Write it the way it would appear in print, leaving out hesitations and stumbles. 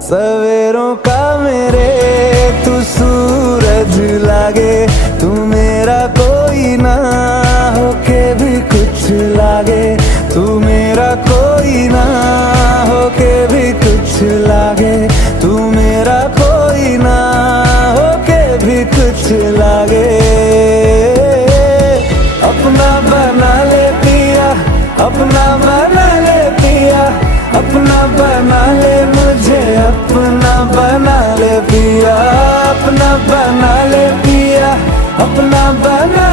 सवेरों का मेरे तू सूरज लागे, तू मेरा कोई ना होके भी कुछ लागे, तू मेरा कोई ना होके भी कुछ लागे, तू मेरा कोई ना होके भी कुछ लागे। अपना बना ले पिया, अपना बना ले पिया, अपना बना ले मुझे, अपना बना ले पिया, अपना बना ले पिया, अपना बना